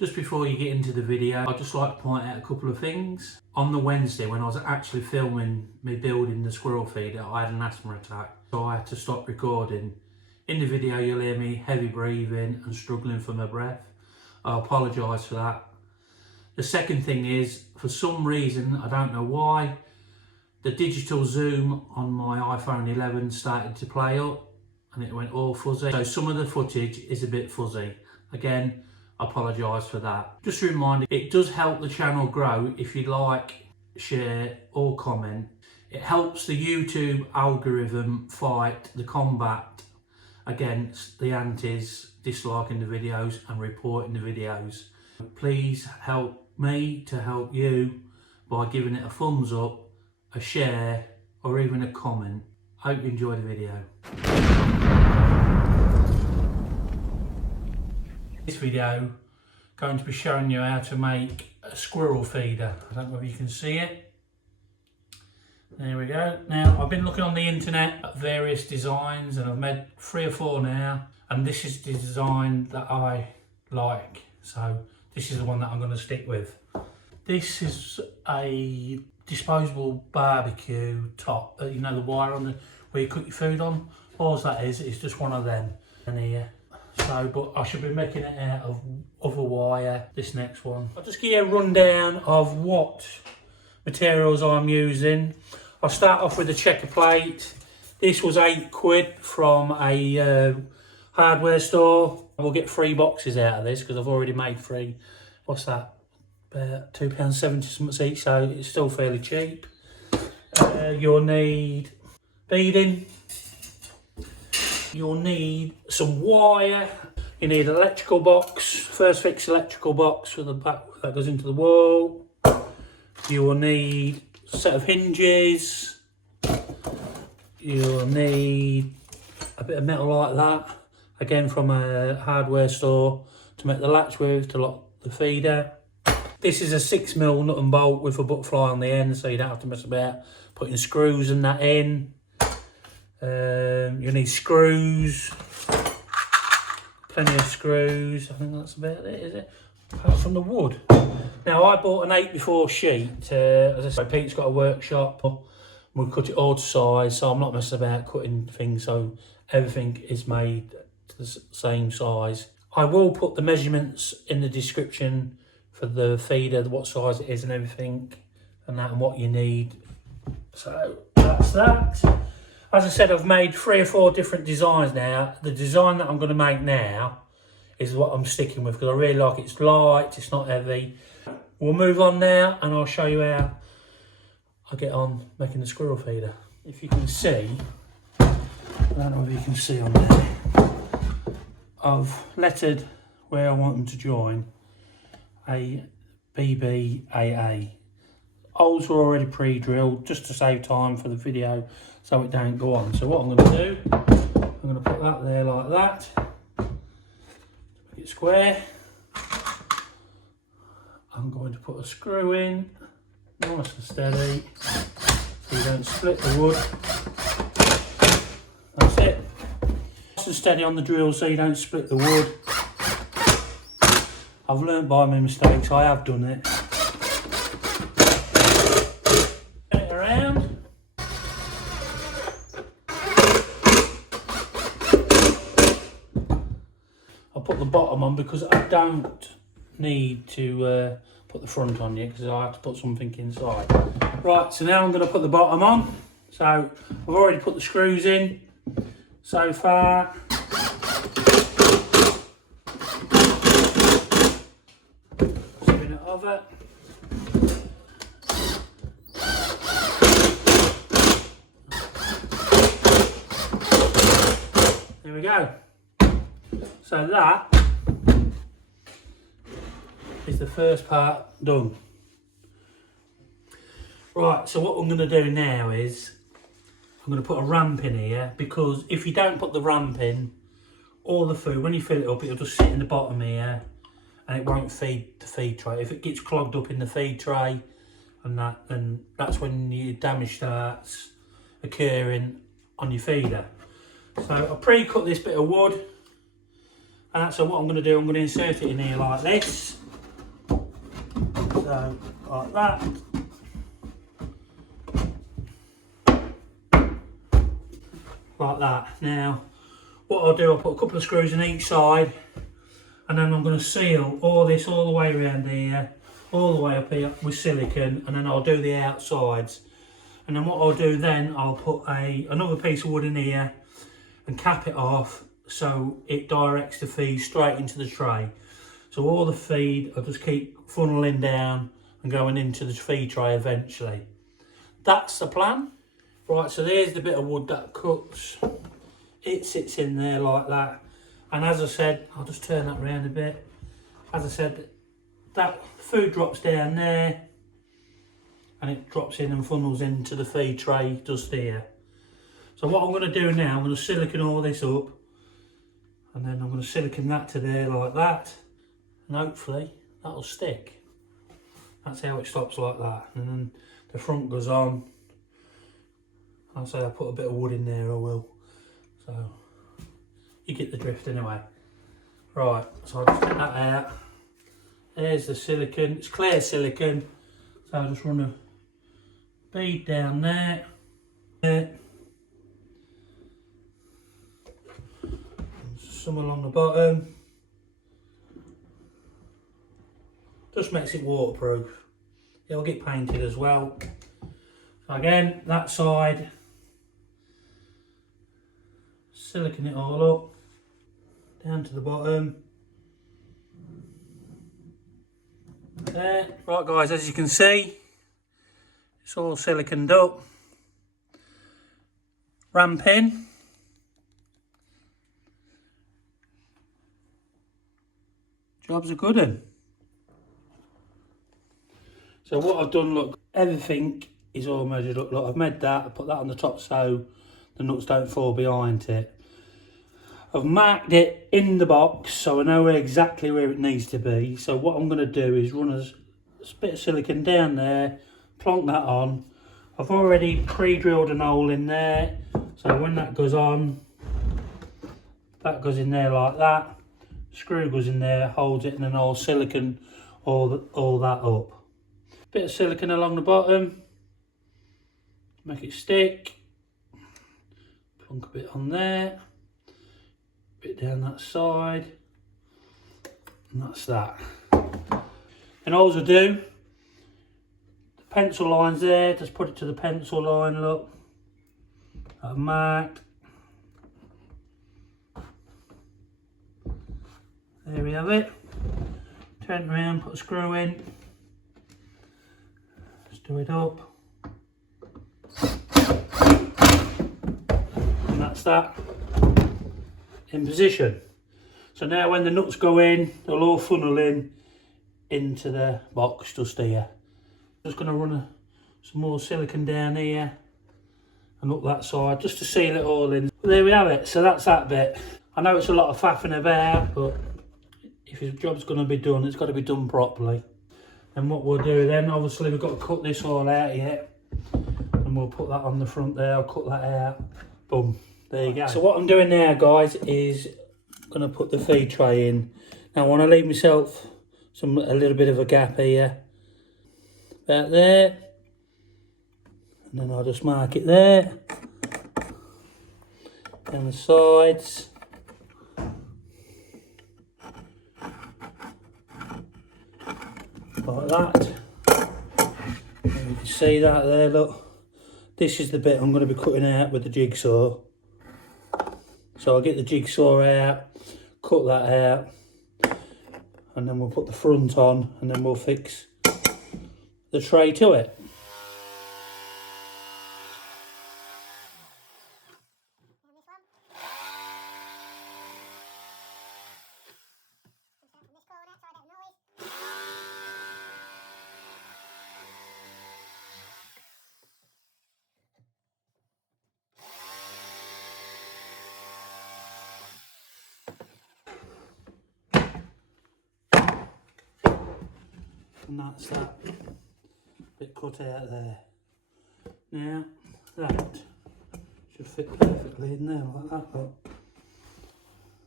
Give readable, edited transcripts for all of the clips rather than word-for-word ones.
Just before you get into the video, I'd just like to point out a couple of things. On the Wednesday, when I was actually filming me building the squirrel feeder, I had an asthma attack, so I had to stop recording. In the video you'll hear me heavy breathing and struggling for my breath. I apologise for that. The second thing is, for some reason, I don't know why, the digital zoom on my iPhone 11 started to play up and it went all fuzzy. So some of the footage is a bit fuzzy. Again, I apologise for that. Just a reminder, it does help the channel grow if you like, share or comment. It helps the YouTube algorithm fight the combat against the antis disliking the videos and reporting the videos. Please help me to help you by giving it a thumbs up, a share or even a comment. Hope you enjoy the video. This video going to be showing you how to make a squirrel feeder. I don't know if you can see it. There we go. Now I've been looking on the internet at various designs and I've made 3 or 4 now, and this is the design that I like, so this is the one that I'm going to stick with. This is a disposable barbecue top, you know, the wire on the where you cook your food on. All that is, it's just one of them in here. So, but I should be making it out of other wire, this next one. I'll just give you a rundown of what materials I'm using. I'll start off with a checker plate. This was £8 from a hardware store. We'll get 3 boxes out of this because I've already made 3. What's that? About £2.70 something each, so it's still fairly cheap. You'll need beading. You'll need some wire. You need an electrical box, first fix electrical box for the back that goes into the wall. You will need a set of hinges. You'll need a bit of metal like that, again from a hardware store, to make the latch with, to lock the feeder. This is a 6mm nut and bolt with a butterfly on the end, so you don't have to mess about putting screws and that in. You need screws, plenty of screws. I think that's about it, is it? Apart from the wood. Now I bought an 8x4 sheet. As I say, Pete's got a workshop. We'll cut it all to size, so I'm not messing about cutting things, so everything is made to the same size. I will put the measurements in the description for the feeder, what size it is and everything, and that, and what you need. So that's that. As I said, I've made 3 or 4 different designs now. The design that I'm going to make now is what I'm sticking with because I really like it. It's light, it's not heavy. We'll move on now and I'll show you how I get on making the squirrel feeder. If you can see, I don't know if you can see on there, I've lettered where I want them to join a BBAA. Holes were already pre-drilled just to save time for the video so it don't go on. So what I'm going to do, I'm going to put that there like that, make it square. I'm going to put a screw in, nice and steady, so you don't split the wood. That's it. Nice and steady on the drill so you don't split the wood. I've learnt by my mistakes, I have done it. Turn it around. I'll put the bottom on because I don't need to put the front on yet because I have to put something inside. Right, so now I'm going to put the bottom on. So I've already put the screws in so far. Spin it over. There we go. So that is the first part done. Right, so what I'm going to do now is I'm going to put a ramp in here, because if you don't put the ramp in, all the food, when you fill it up, it'll just sit in the bottom here and it won't feed the feed tray. If it gets clogged up in the feed tray and that, then that's when your damage starts occurring on your feeder. So I pre-cut this bit of wood, and so what I'm going to do, I'm going to insert it in here like this. So like that. Like that. Now what I'll do, I'll put a couple of screws in each side, and then I'm going to seal all this all the way around here, all the way up here with silicone, and then I'll do the outsides. And then what I'll do then, I'll put another piece of wood in here and cap it off so it directs the feed straight into the tray. So all the feed, I'll just keep funneling down and going into the feed tray eventually. That's the plan. Right, so there's the bit of wood that cuts. It sits in there like that. And as I said, I'll just turn that around a bit. As I said, that food drops down there and it drops in and funnels into the feed tray just here. So what I'm going to do now, I'm going to silicone all this up, and then I'm going to silicone that to there like that, and hopefully that'll stick. That's how it stops like that, and then the front goes on. I'll say I put a bit of wood in there, I will. So you get the drift anyway. Right, so I'll just get that out. There's the silicone, it's clear silicone. So I'll just run a bead down there. Some along the bottom. Just makes it waterproof. It'll get painted as well. So again, that side, silicone it all up, down to the bottom. There. Right guys, as you can see, it's all siliconed up. Ram pin. Job's a good one. So what I've done, look, everything is all measured up. Look, I've made that, I put that on the top so the nuts don't fall behind it. I've marked it in the box so I know exactly where it needs to be. So what I'm going to do is run a bit of silicone down there, plonk that on. I've already pre-drilled an hole in there, so when that goes on, that goes in there like that. Screw goes in there, holds it, and then I'll silicone all that up. Bit of silicone along the bottom, make it stick. Plonk a bit on there, bit down that side, and that's that. And all I do, the pencil line's there, just put it to the pencil line, look. I've marked. There we have it. Turn it around, put a screw in. Just do it up. And that's that in position. So now when the nuts go in, they'll all funnel in into the box just here. Just going to run some more silicone down here and up that side just to seal it all in. There we have it. So that's that bit. I know it's a lot of faffing about, but if your job's going to be done, it's got to be done properly. And what we'll do then, obviously we've got to cut this all out here, and we'll put that on the front there. I'll cut that out. Boom. There you go. So what I'm doing now, guys, is going to put the feed tray in. Now I want to leave myself a little bit of a gap here, about there, and then I'll just mark it there, down the sides. Like that. And you can see that there, look. This is the bit I'm going to be cutting out with the jigsaw. So I'll get the jigsaw out, cut that out, and then we'll put the front on, and then we'll fix the tray to it. And that's that bit cut out there. Now that should fit perfectly in there like that, look.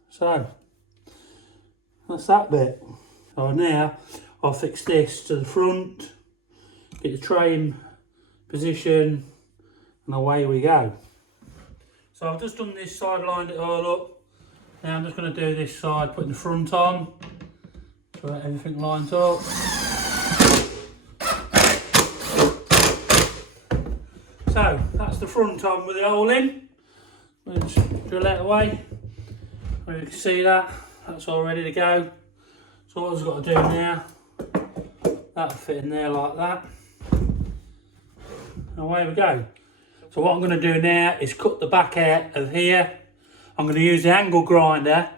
So that's that bit. So now I'll fix this to the front, get the tray in position, and away we go. So I've just done this side, lined it all up. Now I'm just going to do this side, putting the front on, so that everything lines up. So that's the front on with the hole in. We'll just drill it away. You can see that's all ready to go. So what I've got to do now, that'll fit in there like that. And away we go. So what I'm going to do now is cut the back out of here. I'm going to use the angle grinder,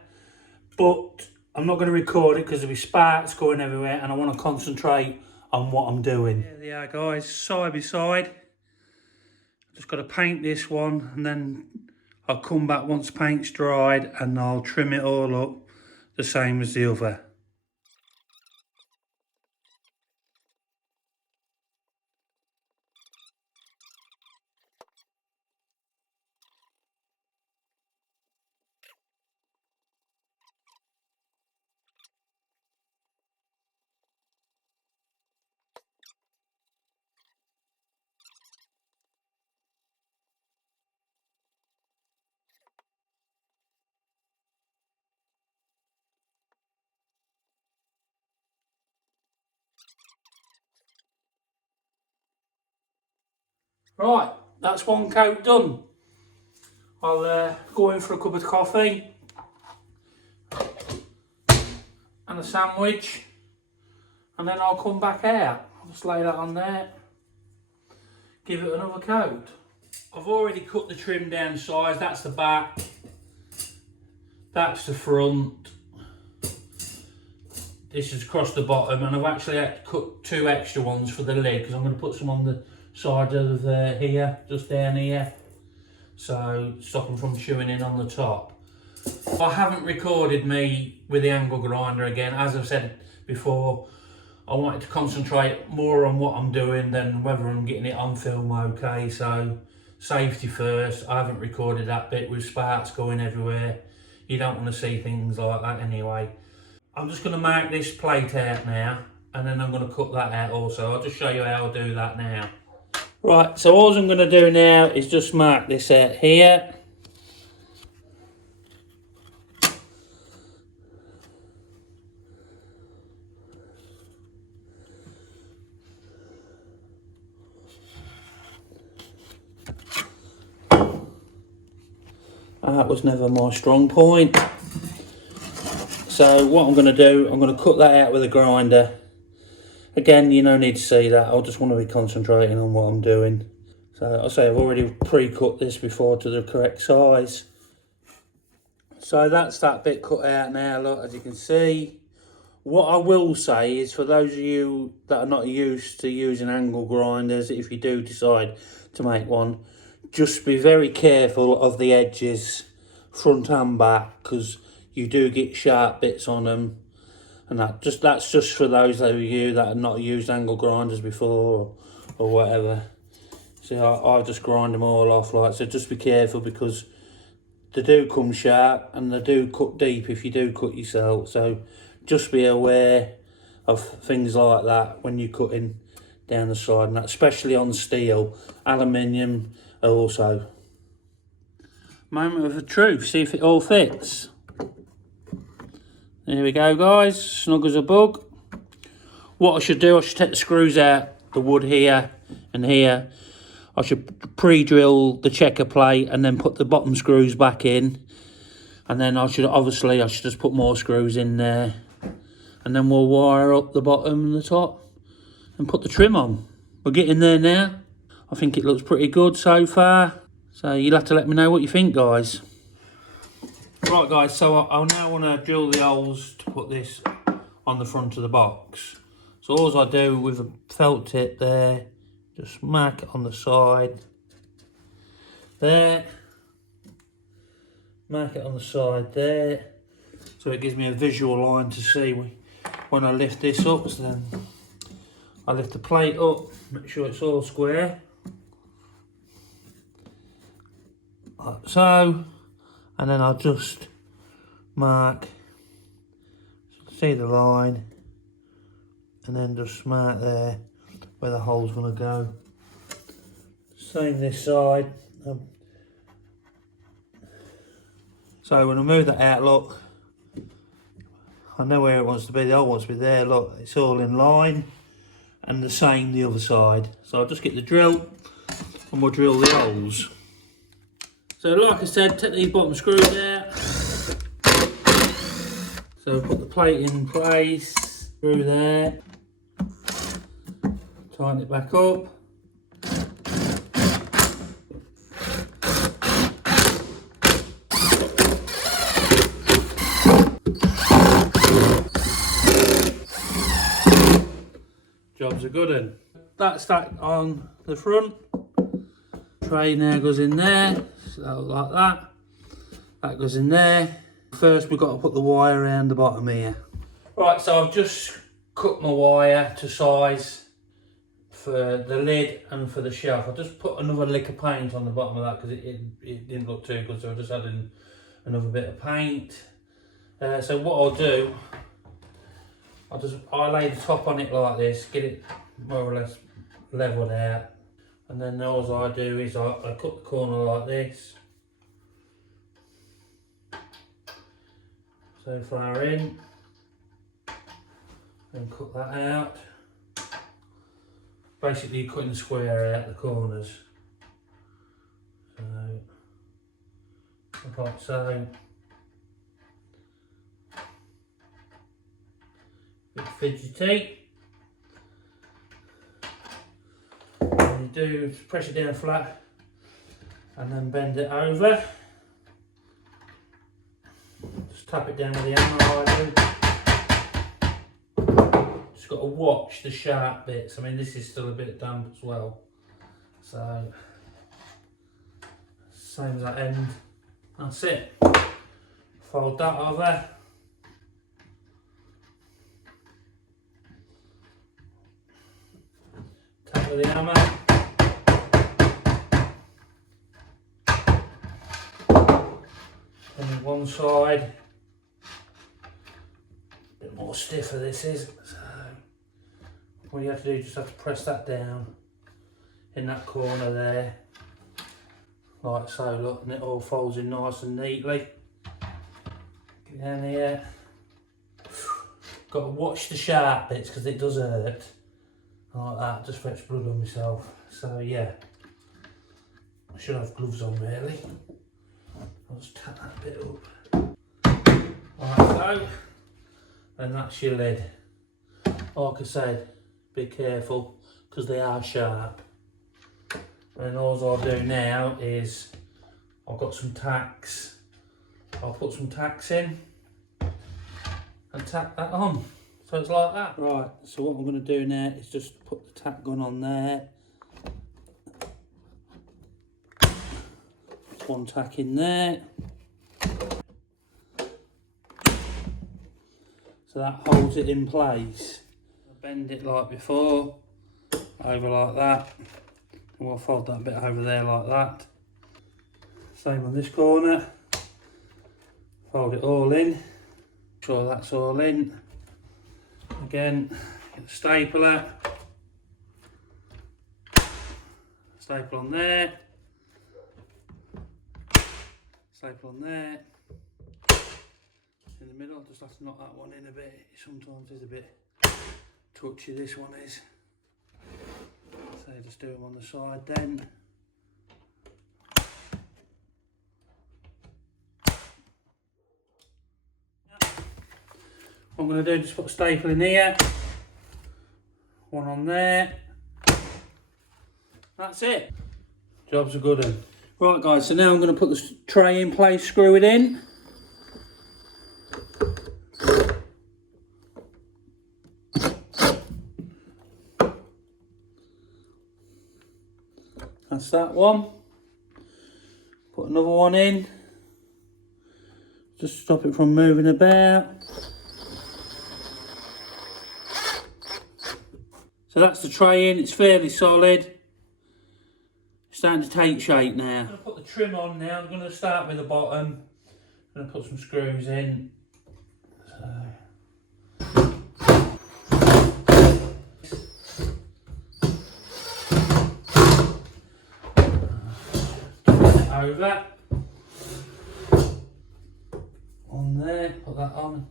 but I'm not going to record it because there'll be sparks going everywhere and I want to concentrate on what I'm doing. There they are guys, side by side. Just got to paint this one and then I'll come back once paint's dried and I'll trim it all up the same as the other. Right, that's one coat done. I'll go in for a cup of coffee and a sandwich and then I'll come back out. I'll just lay that on there, give it another coat. I've already cut the trim down size, that's the back, that's the front, this is across the bottom, and I've actually had to cut 2 extra ones for the lid because I'm going to put some on the side of here, just down here, so stop them from chewing in on the top. I haven't recorded me with the angle grinder again. As I've said before, I wanted to concentrate more on what I'm doing than whether I'm getting it on film okay, so safety first. I haven't recorded that bit with sparks going everywhere. You don't want to see things like that anyway. I'm just going to mark this plate out now and then I'm going to cut that out also. I'll just show you how I'll do that now. Right, so all I'm going to do now is just mark this out here. That was never my strong point. So what I'm going to do, I'm going to cut that out with a grinder. Again, you no need to see that. I just want to be concentrating on what I'm doing. So I'll say I've already pre-cut this before to the correct size. So that's that bit cut out now, look, as you can see. What I will say is, for those of you that are not used to using angle grinders, if you do decide to make one, just be very careful of the edges, front and back, because you do get sharp bits on them. And that's just for those of you that have not used angle grinders before or whatever. So I just grind them all off like, so just be careful because they do come sharp and they do cut deep if you do cut yourself. So just be aware of things like that when you're cutting down the side, and that, especially on steel. Aluminium also. Moment of the truth, see if it all fits. There we go guys, snug as a bug. What I should do, I should take the screws out, the wood here and here. I should pre-drill the checker plate and then put the bottom screws back in. And then I should just put more screws in there. And then we'll wire up the bottom and the top and put the trim on. We're getting there now. I think it looks pretty good so far. So you'll have to let me know what you think, guys. Right guys, so I now want to drill the holes to put this on the front of the box. So all I do with a felt tip there, just mark it on the side. There. Mark it on the side there. So it gives me a visual line to see when I lift this up. So then I lift the plate up, make sure it's all square. Like so. And then I'll just mark, see the line, and then just mark there where the hole's going to go. Same this side. So when I move that out, look, I know where it wants to be. The hole wants to be there. Look, it's all in line, and the same the other side. So I'll just get the drill and we'll drill the holes. So like I said, take these bottom screws out. So put the plate in place, through there, tighten it back up. Job's a good one. That's that on the front. Tray now goes in there, so that'll look like that. That goes in there. First we've got to put the wire around the bottom here. Right, so I've just cut my wire to size for the lid and for the shelf. I just put another lick of paint on the bottom of that because it didn't look too good, so I just added another bit of paint. So what I'll do, I lay the top on it like this, get it more or less levelled out, and then all I do is I cut the corner like this, so far in, and cut that out. Basically you're cutting the square out the corners, so like so. Bit fidgety. And you do press it down flat and then bend it over. Just tap it down with the hammer I do. Just got to watch the sharp bits. I mean, this is still a bit damp as well. So same as that end. That's it. Fold that over. With the hammer, and one side, a bit more stiffer this is, so what you have to do is just have to press that down in that corner there, like so, look, and it all folds in nice and neatly. Get down here, got to watch the sharp bits because it does hurt. Like that, just fetch blood on myself. So yeah, I should have gloves on really. I'll just tap that bit up. Like so. And that's your lid. Like I said, be careful because they are sharp. And all I'll do now is, I've got some tacks. I'll put some tacks in and tack that on. So it's like that. Right, so what I'm going to do now is just put the tack gun on there. One tack in there. So that holds it in place. Bend it like before, over like that. And we'll fold that bit over there like that. Same on this corner. Fold it all in. Make sure that's all in. Again, get the stapler, staple on there, staple on there, in the middle. Just have to knock that one in a bit. It sometimes is a bit touchy, this one is. So just do them on the side then. What I'm going to do is just put a staple in here, one on there, that's it. Job's a good one. Right guys, so now I'm going to put the tray in place, screw it in. That's that one. Put another one in, just stop it from moving about. So that's the tray in, it's fairly solid. It's starting to take shape now. I'm going to put the trim on now. I'm going to start with the bottom. I'm going to put some screws in. So. over. On there, put that on.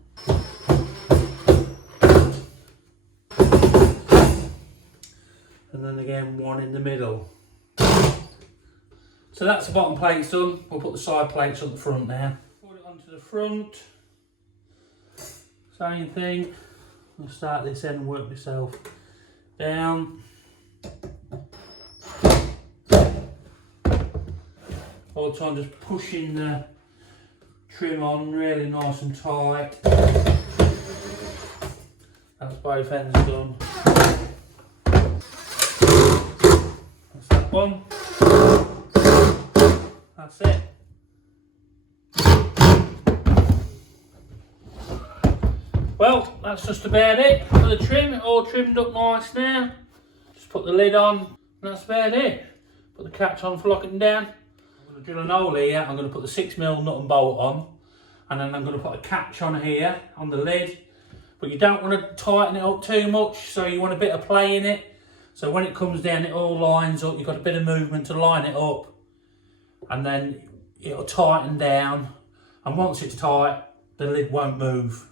And then again, one in the middle. So that's the bottom plates done. We'll put the side plates on the front now. Put it onto the front. Same thing. I'll start this end and work myself down. All the time just pushing the trim on really nice and tight. That's both ends done. That's that one. That's it. Well, that's just about it for the trim. It all trimmed up nice now. Just put the lid on, and that's about it. Put the catch on for locking down. I'm going to drill an hole here. I'm going to put the 6mm nut and bolt on, and then I'm going to put a catch on here on the lid. But you don't want to tighten it up too much, so you want a bit of play in it. So when it comes down, it all lines up. You've got a bit of movement to line it up, and then it'll tighten down. And once it's tight, the lid won't move.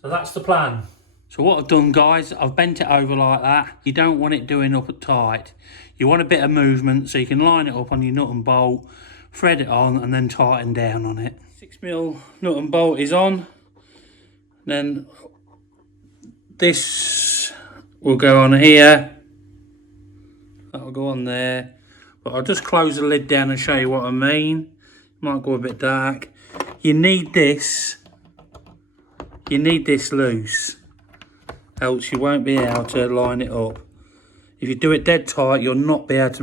So that's the plan. So what I've done, guys, I've bent it over like that. You don't want it doing up tight. You want a bit of movement so you can line it up on your nut and bolt, thread it on, and then tighten down on it. 6mm nut and bolt is on. Then this will go on here. That'll go on there. But I'll just close the lid down and show you what I mean. Might go a bit dark. You need this. You need this loose, else you won't be able to line it up. If you do it dead tight, you'll not be able to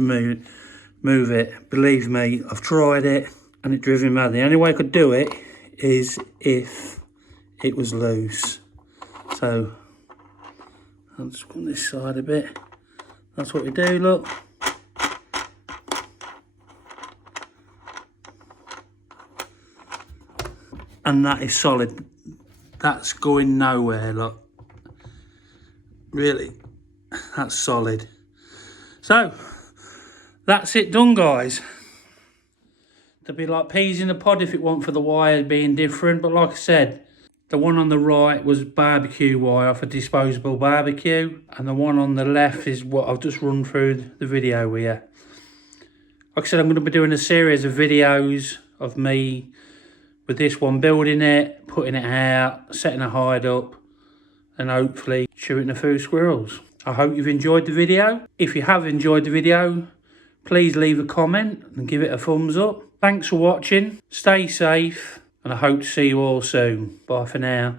move it. Believe me, I've tried it and it drives me mad. The only way I could do it is if it was loose. So I'll just put this side a bit. That's what we do, look. And that is solid. That's going nowhere, look. Really, that's solid. So, that's it done, guys. They'd be like peas in a pod if it weren't for the wire being different. But like I said, the one on the right was barbecue wire for disposable barbecue. And the one on the left is what I've just run through the video with you. Like I said, I'm going to be doing a series of videos of me with this one, building it, putting it out, setting a hide up, and hopefully shooting a few squirrels. I hope you've enjoyed the video. If you have enjoyed the video, please leave a comment and give it a thumbs up. Thanks for watching, stay safe, and I hope to see you all soon. Bye for now.